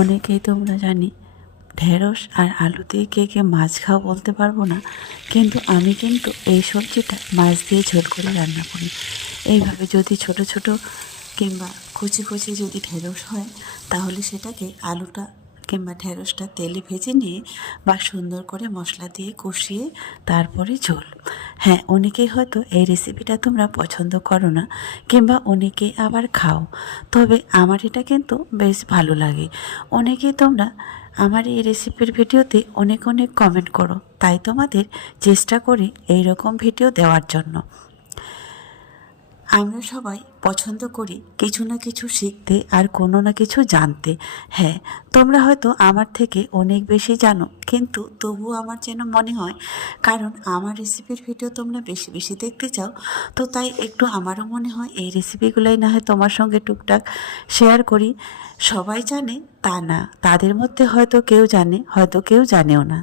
অনেকেই তোমরা জানি ঢেঁড়স আর আলু দিয়ে কে কে মাছ খাও বলতে পারবো না, কিন্তু আমি কিন্তু এই সবজিটা মাছ দিয়ে ঝোল করে রান্না করি। এইভাবে যদি ছোট ছোট কিংবা কুচি কুচি যদি ঢেঁড়স হয়, তাহলে সেটাকে আলুটা কিংবা ঢেঁড়সটা তেলে ভেজে নিয়ে বা সুন্দর করে মশলা দিয়ে কষিয়ে তারপরে ঝোল। হ্যাঁ, অনেকেই হয়তো এই রেসিপিটা তোমরা পছন্দ করো না, কিংবা অনেকেই আবার খাও, তবে আমার এটা কিন্তু বেশ ভালো লাগে। অনেকেই তোমরা আমার এই রেসিপির ভিডিওতে অনেক অনেক কমেন্ট করো, তাই তোমাদের চেষ্টা করি এই রকম ভিডিও দেওয়ার জন্য। আমরা সবাই পছন্দ করি কিছু না কিছু শিখতে আর কোনো না কিছু জানতে। হ্যাঁ, তোমরা হয়তো আমার থেকে অনেক বেশি জানো, কিন্তু তবুও আমার যেন মনে হয়, কারণ আমার রেসিপির ভিডিও তোমরা বেশি বেশি দেখতে চাও, তো তাই একটু আমারও মনে হয় এই রেসিপিগুলোই না হয় তোমার সঙ্গে টুকটাক শেয়ার করি। সবাই জানে তা না, তাদের মধ্যে হয়তো কেউ জানে, হয়তো কেউ জানেও না।